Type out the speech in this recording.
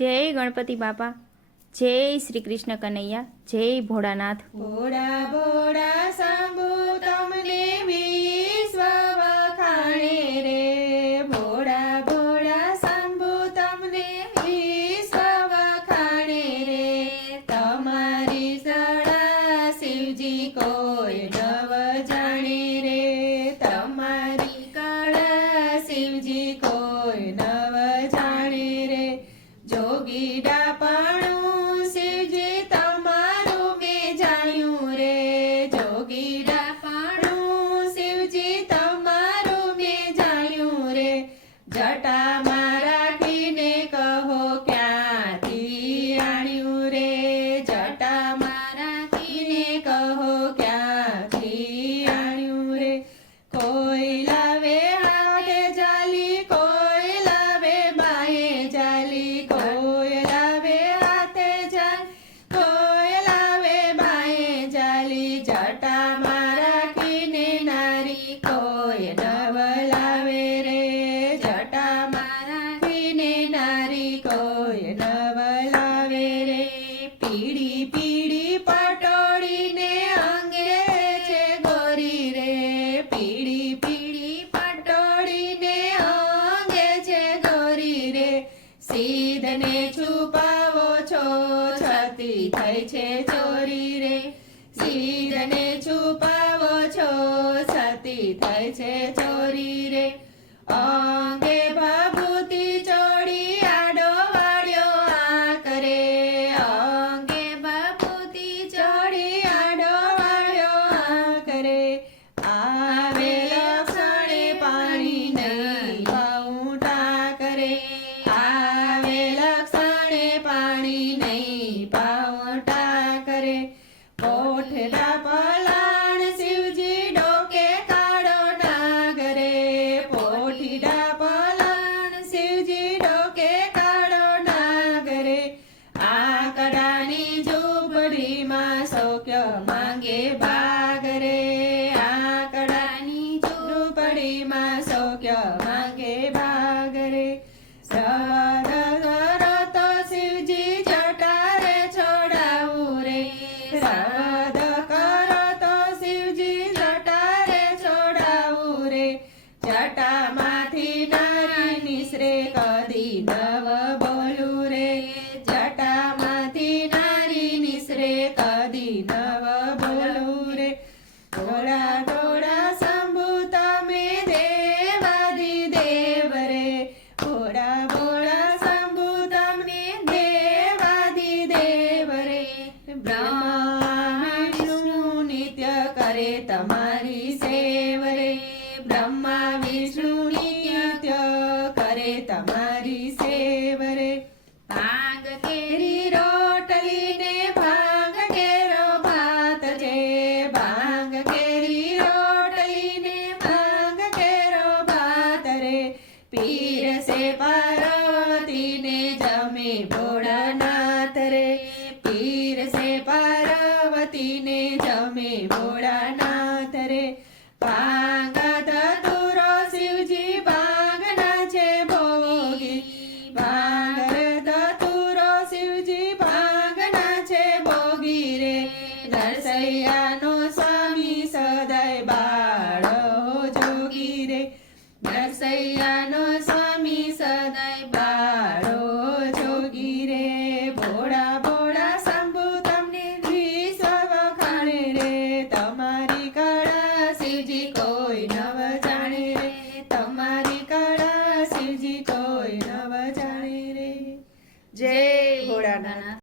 જય ગણપતિ બાપા, જય શ્રી કૃષ્ણ કનૈયા, જય ભોળાનાથ। ભોળા ભોળા શંભુ તમને વિશ્વ વખાણે રે, ભોળા ભોળા શંભુ તમને વિશ્વ વખાણે રે, તમારી સડા શિવજી કોઈ નવ જાણે રે, તમારી કળા શિવજી કોઈ નવ જાણે રે, જોગીડા પાણું શિવજી તમારું મેં જાણ્યું રે, જોગીડા પાણું શિવજી તમારું મેં જાણ્યું રે, જટામાં રાખીને કહો ક્યાંથી આણ્યું રે, જટામાં રાખીને કહો ક્યાંથી આણ્યું રે, કોઈ લાવે હાથે જાલી, કોઈ લાવે બાહે જાલી, કોઈ લાવે હાથે જાલી, કોઈ લાવે બાહે જાલી, જટામાં રાખીને નારી કોઈ નવ લાવે રે, જટામાં રાખીને નારી કોઈ નવ લાવે રે, પીળી પીળી પટોળીને અંગે છે ગોરી રે, પીળી પીળી પટોળીને અંગે છે ગોરી રે, સીધને છુપાવો છો છતી થઈ છે ચોરી રે, સીધને છુપાવો છો છતી થઈ છે ચોરી રે, અંગે ભભૂતિ ચોળી આડો વાળ્યો આ કરે, અંગે ભભૂતિ ચોળી આડો વાળ્યો આ કરે, આવે લક્ષણે પાણી નહીં પાઉટા કરે, આવે લક્ષણે પાણી નહીં પાઉટા કરે, પોઠડા પલાણ શિવજી ડોકે કાળો નાગરે, પોઠડા પલાણ શિવજી ડોકે કાળો નાગરે, આકડાની ઝૂંપડીમાં સૌખ્ય માંગે ભાગરે, આકડાની ઝૂંપડીમાં સૌખ્ય માંગે ભાગરે, શ્રવણ કરો તો શિવજી જટારે છોડાવું રે, શ્રવણ કરો તો શિવજી જટારે છોડાવું રે, જટામાંથી નારી નિસરે કદી નવ બોલું રે, જટામાંથી નારી નિસરે કદી નવ બોલું રે, ભોળા ભોળા શંભુ તમે દેવાધિદેવ રે, ભોળા ભોળા શંભુ તમને દેવાધિદેવ રે, બ્રહ્મા વિષ્ણુ નિત્ય કરે તમારી સેવ રે, બ્રહ્મા વિષ્ણુ નિત્ય કરે તમારી સેવ રે, ભાંગ કેરી રોટલી ને ભાંગ કેરો ભાત છે, ભાંગ કેરી રોટલી ને ભાંગ કેરો ભાત રે, પીરસે પાર્વતી ને જમે ભોળાનાથ રે, પીરસે પાર્વતી ને જમે ભોળાનાથ રે, ભાંગ ધતુરો શિવજી ભાંગના છે ભોગી, ભાંગ ધતુરો શિવજી ભાંગના છે ભોગી રે, નરસૈયાનો સ્વામી સદાય બાળો જોગી રે, નરસૈયાનો સ્વામી સદાય બાળો જોગી રે, ભોળા ભોળા શંભુ તમને વિશ્વ વખાણે રે, તમારી કળા શિવજી કોઈ નવ જાણે રે, તમારી કળા શિવજી કોઈ નવ જાણે રે, જય ભોળાનાથ।